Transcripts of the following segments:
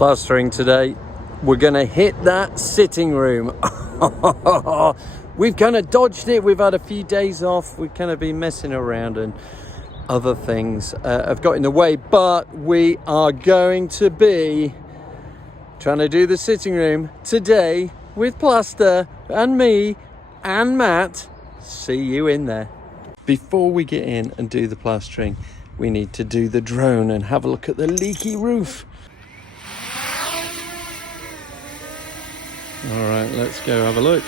plastering today. We're gonna hit that sitting room. We've kind of dodged it. We've had a few days off. We've kind of been messing around and other things have got in the way, but we are going to be trying to do the sitting room today with plaster and me and Matt. See you in there. Before we get in and do the plastering, we need to do the drone and have a look at the leaky roof. All right, let's go have a look.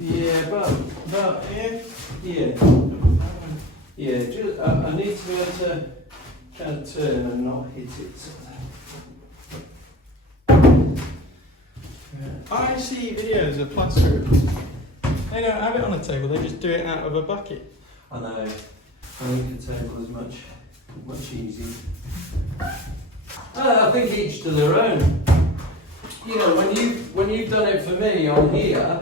Yeah, but if just I need to be able to kind of turn and not hit it. I see videos of plasterers. They don't have it on a table, they just do it out of a bucket. I know. I think a table is much easier. I think each to their own. You know, when you've done it for me on here,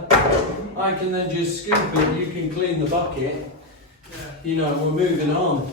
I can then just scoop it. You can clean the bucket. Yeah. You know, we're moving on.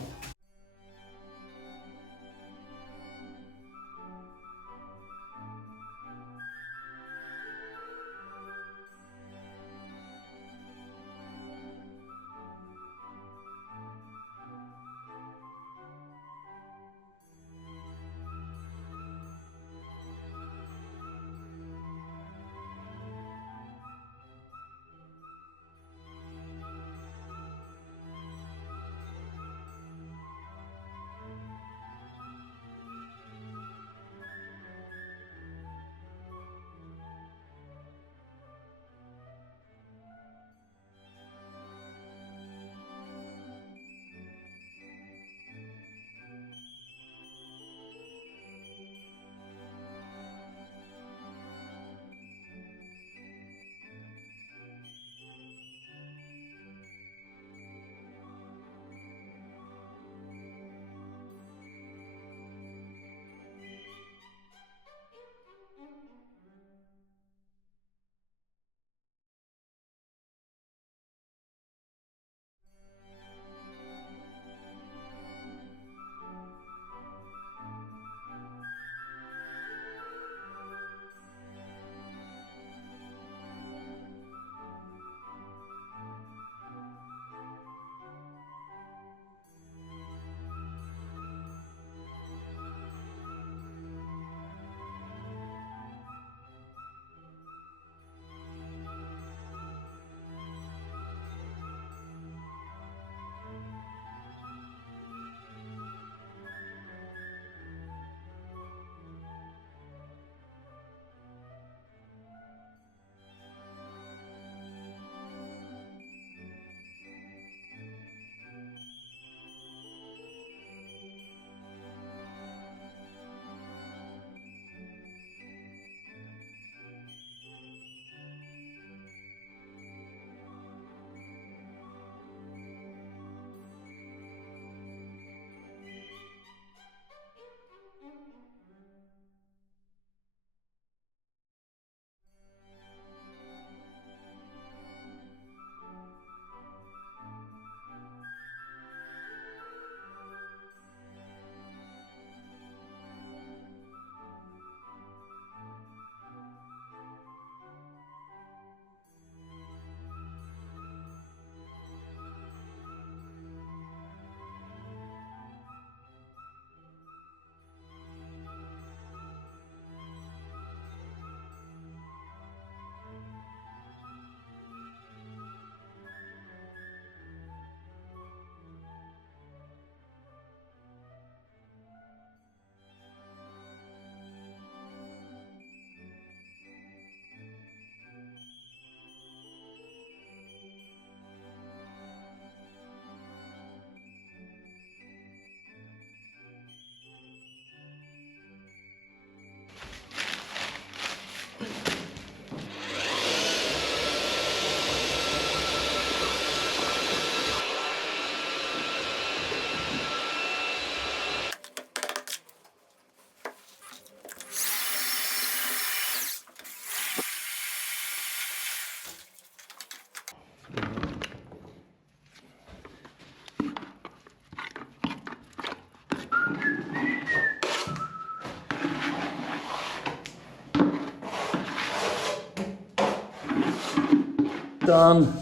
done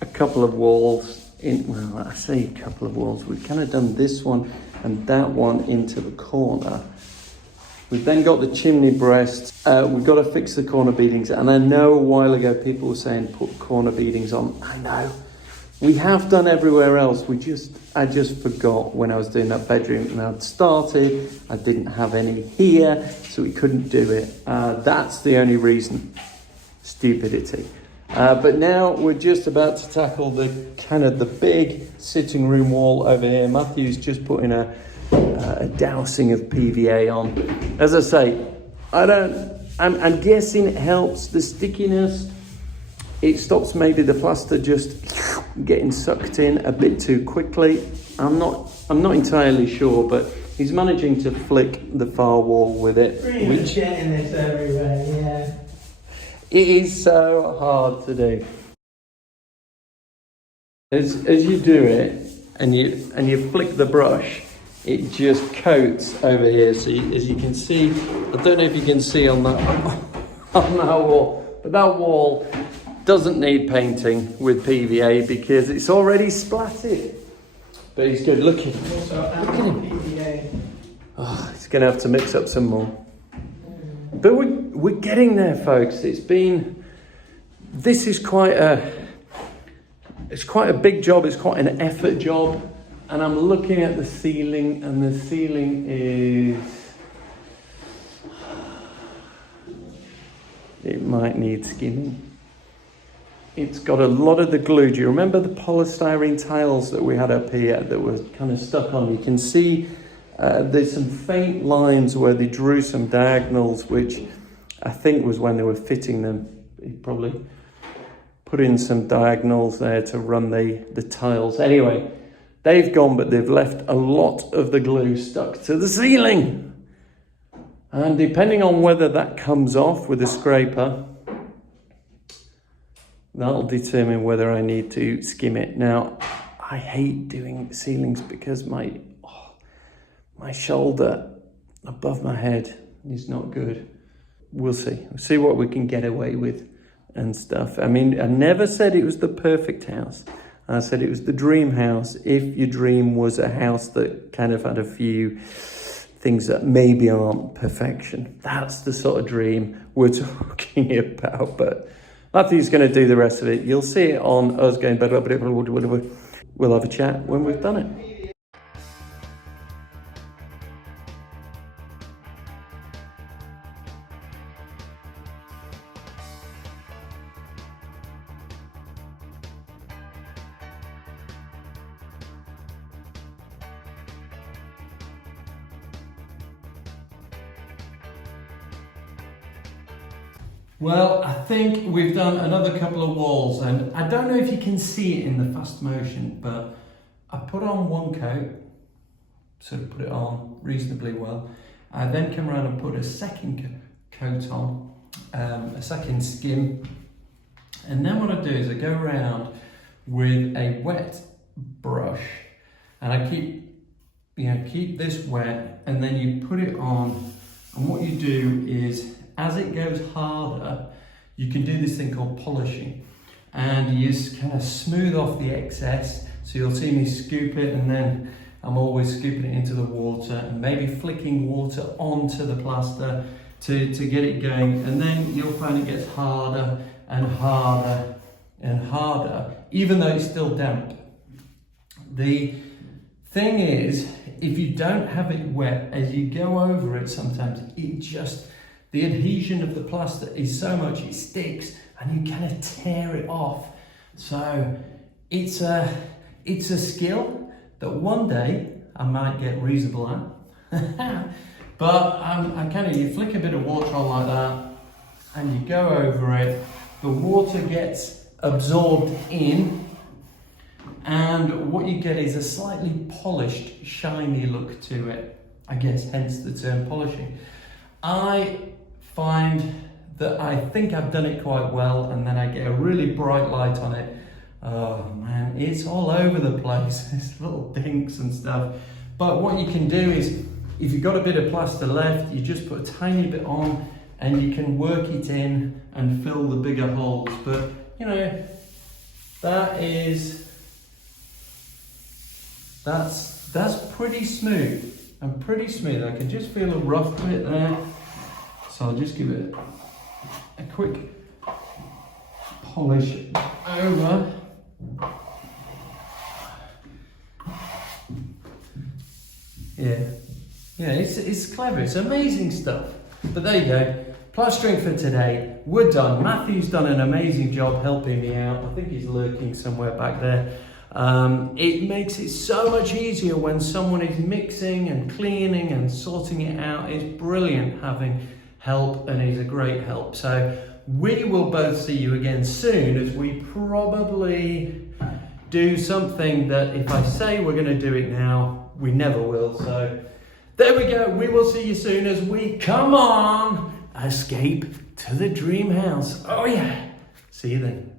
a couple of walls well, I say a couple of walls. We've kind of done this one and that one into the corner. We've then got the chimney breasts. We've got to fix the corner beadings. And I know a while ago people were saying put corner beadings on. I know. We have done everywhere else. I just forgot when I was doing that bedroom and I'd started. I didn't have any here, so we couldn't do it. That's the only reason. Stupidity. But now we're just about to tackle the kind of the big sitting room wall over here. Matthew's just putting a dousing of PVA on. As I say, I'm guessing it helps the stickiness. It stops maybe the plaster just getting sucked in a bit too quickly. I'm not entirely sure, but he's managing to flick the far wall with it. Really getting this everywhere, yeah. It is so hard to do. As you do it and you flick the brush, it just coats over here. So as you can see, I don't know if you can see on that wall, but that wall doesn't need painting with PVA because it's already splattered. But he's good. Look at him. PVA. Oh, he's going to have to mix up some more. But we're getting there, folks. This is quite a big job. It's quite an effort job. And I'm looking at the ceiling, and the ceiling is, it might need skimming. It's got a lot of the glue. Do you remember the polystyrene tiles that we had up here that were kind of stuck on? You can see there's some faint lines where they drew some diagonals, which I think was when they were fitting them. He probably put in some diagonals there to run the tiles. Anyway, they've gone, but they've left a lot of the glue stuck to the ceiling. And depending on whether that comes off with a scraper, that'll determine whether I need to skim it. Now, I hate doing ceilings because my shoulder above my head is not good. We'll see. We'll see what we can get away with and stuff. I mean, I never said it was the perfect house. I said it was the dream house. If your dream was a house that kind of had a few things that maybe aren't perfection, that's the sort of dream we're talking about. But Matthew's going to do the rest of it. You'll see it on us going, we'll have a chat when we've done it. Well, I think we've done another couple of walls, and I don't know if you can see it in the fast motion, but I put on one coat, sort of put it on reasonably well. I then come around and put a second coat on, a second skim, and then what I do is I go around with a wet brush, and I keep this wet, and then you put it on, and what you do is, as it goes harder, you can do this thing called polishing, and you just kind of smooth off the excess. So you'll see me scoop it, and then I'm always scooping it into the water and maybe flicking water onto the plaster to get it going. And then you'll find it gets harder and harder and harder, even though it's still damp. The thing is, if you don't have it wet, as you go over it, sometimes the adhesion of the plaster is so much it sticks and you kind of tear it off. So it's a skill that one day I might get reasonable at. But you flick a bit of water on like that and you go over it, the water gets absorbed in, and what you get is a slightly polished, shiny look to it. I guess hence the term polishing. I find that I think I've done it quite well, and then I get a really bright light on it. Oh man, it's all over the place. There's little dinks and stuff. But what you can do is, if you've got a bit of plaster left, you just put a tiny bit on and you can work it in and fill the bigger holes. But That's pretty smooth. And pretty smooth. I can just feel a rough bit there. So I'll just give it a quick polish over. Yeah, it's clever. It's amazing stuff. But there you go. Plastering for today. We're done. Matthew's done an amazing job helping me out. I think he's lurking somewhere back there. It makes it so much easier when someone is mixing and cleaning and sorting it out. It's brilliant having help, and he's a great help. So we will both see you again soon, as we probably do something that if I say we're going to do it now, we never will. So there we go. We will see you soon as we, come on, escape to the dream house. Oh yeah. See you then.